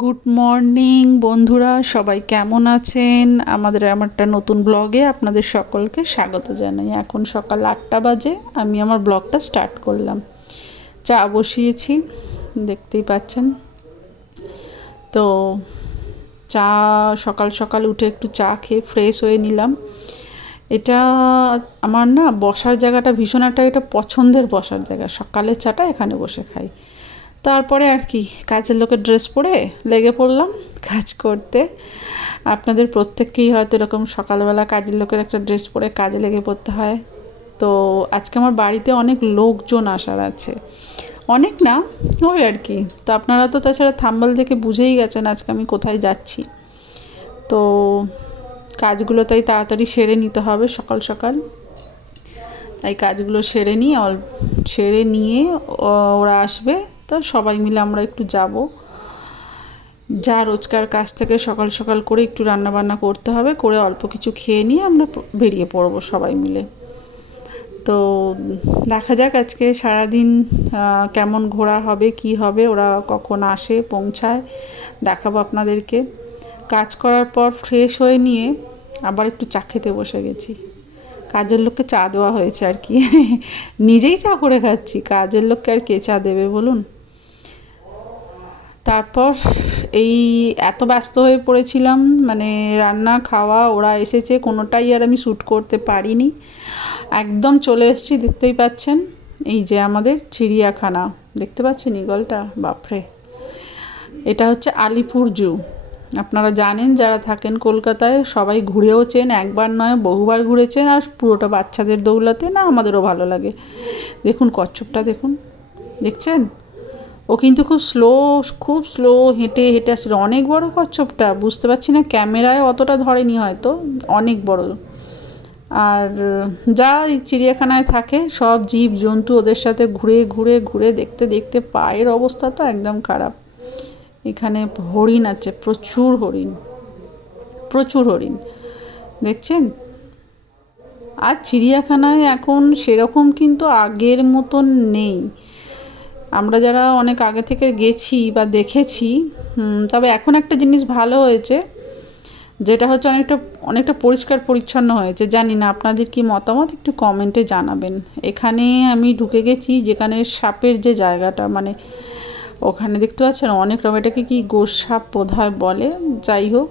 Good morning বন্ধুরা, সবাই কেমন আছেন? আমার একটা নতুন ব্লগে আপনাদের সকলকে স্বাগত জানাই। এখন সকাল 8টা বাজে, আমি আমার ব্লগটা স্টার্ট করলাম। চা বসিয়েছি, দেখতেই পাচ্ছেন। তো চা সকাল সকাল উঠে একটু চা খেয়ে ফ্রেশ হয়ে নিলাম। এটা আমার না বসার জায়গাটা ভীষণ এটা পছন্দের বসার জায়গা। সকালের চাটা এখানে বসে খাই। তারপরে আর কি, কাজের লোকের ড্রেস পরে লেগে পড়লাম কাজ করতে। আপনাদের প্রত্যেককেই হয়তো এরকম সকালবেলা কাজের লোকের একটা ড্রেস পরে কাজে লেগে পড়তে হয়। তো আজকে আমার বাড়িতে অনেক লোকজন আসার আছে, অনেক না, ওই আর কি। তো আপনারা তো তাছাড়া থাম্বনেল দেখে বুঝেই গেছেন আজকে আমি কোথায় যাচ্ছি। তো কাজগুলো তাই তাড়াতাড়ি সেরে নিতে হবে সকাল সকাল। তাই কাজগুলো সেরে নিয়ে ওরা আসবে, তো সবাই মিলে আমরা একটু যাব। যা রোজকার কাজ থেকে সকাল সকাল করে একটু রান্নাবান্না করতে হবে, করে অল্প কিছু খেয়ে নিয়ে আমরা বেরিয়ে পড়বো সবাই মিলে। তো দেখা যাক আজকে সারাদিন কেমন ঘোরা হবে, কি হবে, ওরা কখন আসে পৌঁছায় দেখাবো আপনাদেরকে। কাজ করার পর ফ্রেশ হয়ে নিয়ে আবার একটু চা খেতে বসে গেছি। কাজের লোককে চা দেওয়া হয়েছে আর কি নিজেই চা করে খাচ্ছি, কাজের লোককে আর কে চা দেবে বলুন। তারপর এই এত ব্যস্ত হয়ে পড়েছিলাম, মানে রান্না খাওয়া, ওরা এসেছে, কোনোটাই আর আমি শ্যুট করতে পারিনি। একদম চলে এসেছি, দেখতেই পাচ্ছেন এই যে আমাদের চিড়িয়াখানা, দেখতে পাচ্ছেন ঈগলটা, বাপরে। এটা হচ্ছে আলিপুর জু। আপনারা জানেন, যারা থাকেন কলকাতায় সবাই ঘুরেওছেন, একবার নয় বহুবার ঘুরেছেন, আর পুরোটা বাচ্চাদের দৌলতে না, আমাদেরও ভালো লাগে। দেখুন কচ্ছপটা, দেখুন, দেখছেন? ও কিন্তু খুব স্লো হেঁটে হেঁটে আসছিল। অনেক বড় কচ্ছপটা, বুঝতে পারছি না ক্যামেরায় অতটা ধরেনি হয়তো, অনেক বড়। আর যা এই চিড়িয়াখানায় থাকে সব জীব জন্তু, ওদের সাথে ঘুরে ঘুরে ঘুরে দেখতে দেখতে পায়ের অবস্থা তো একদম খারাপ। এখানে হরিণ আছে, প্রচুর হরিণ, প্রচুর হরিণ, দেখছেন? আর চিড়িয়াখানায় এখন সেরকম কিন্তু আগের মতন নেই। আমরা যারা অনেক আগে থেকে গেছি বা দেখেছি, তবে এখন একটা জিনিস ভালো হয়েছে, যেটা হচ্ছে অনেকটা পরিষ্কার পরিচ্ছন্ন হয়েছে। জানি না আপনাদের কি মতামত, একটু কমেন্টে জানাবেন। এখানে আমি ঢুকে গেছি যেখানে সাপের যে জায়গাটা, মানে ওখানে দেখতে পাচ্ছেন অনেক রকম, এটাকে কি গোস সাপ বোধহয় বলে, যাই হোক।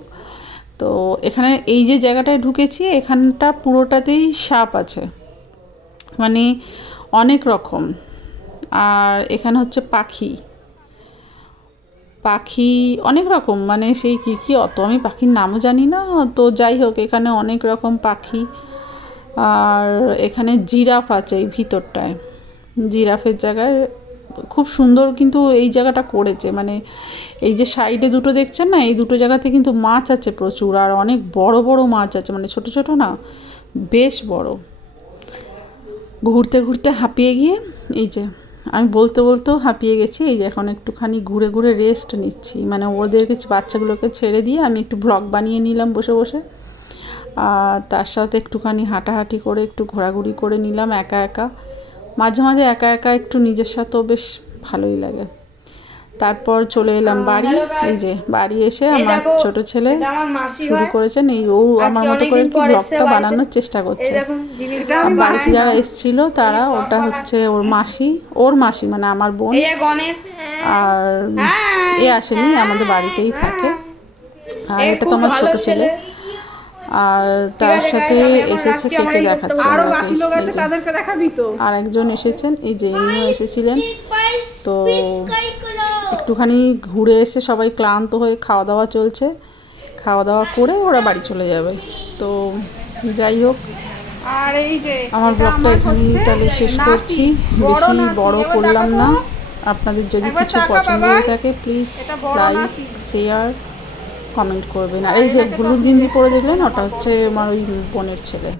তো এখানে এই যে জায়গাটায় ঢুকেছি, এখানটা পুরোটাতেই সাপ আছে, মানে অনেক রকম। আর এখানে হচ্ছে পাখি অনেক রকম, মানে সেই কী অত আমি পাখির নামও জানি না। তো যাই হোক, এখানে অনেক রকম পাখি। আর এখানে জিরাফ আছে এই ভিতরটায়, জিরাফের জায়গায় খুব সুন্দর কিন্তু এই জায়গাটা করেছে। মানে এই যে সাইডে দুটো দেখছেন না, এই দুটো জায়গাতে কিন্তু মাছ আছে প্রচুর, আর অনেক বড় বড় মাছ আছে, মানে ছোট ছোট না, বেশ বড়। ঘুরতে ঘুরতে হাঁপিয়ে গিয়ে এই যে আমি বলতে বলতেও হাঁপিয়ে গেছি। এই যে এখন একটুখানি ঘুরে ঘুরে রেস্ট নিচ্ছি, মানে ওদেরকে, বাচ্চাগুলোকে ছেড়ে দিয়ে আমি একটু ব্লগ বানিয়ে নিলাম বসে বসে। আর তার সাথে একটুখানি হাঁটাহাঁটি করে একটু ঘোরাঘুরি করে নিলাম একা একা। মাঝে মাঝে একা একা একটু নিজের সাথেও বেশ ভালোই লাগে। তারপর চলে এলাম বাড়ি। এই যে বাড়ি এসে আমার ছোট ছেলে শুরু করেছেন, ও আমার মতো করে একটু ব্লগটা বানানোর চেষ্টা করছে। আর বাড়িতে যারা এসেছিল তারা, ওটা হচ্ছে ওর মাসি মানে আমার বোন। আর এ আসেনি, আমাদের বাড়িতেই থাকে। আর এটা তো আমার ছোট ছেলে। আর তার সাথে এসেছে, কে দেখাচ্ছে আর একজন এসেছেন, এই যে ইনিও এসেছিলেন। তো একটুখানি ঘুরে এসে সবাই ক্লান্ত হয়ে খাওয়া দাওয়া চলছে, খাওয়া দাওয়া করে ওরা বাড়ি চলে যাবে। তো যাই হোক, আর এই যে আমার ব্লগটা এখানেই তাহলে শেষ করছি, বেশি বড় করলাম না। আপনাদের যদি কিছু পছন্দ হয়ে থাকে প্লিজ লাইক, শেয়ার, কমেন্ট করবেন। আর এই যে হলুদ গেঞ্জি পরে দেখলেন, ওটা হচ্ছে আমার ওই বোনের ছেলে।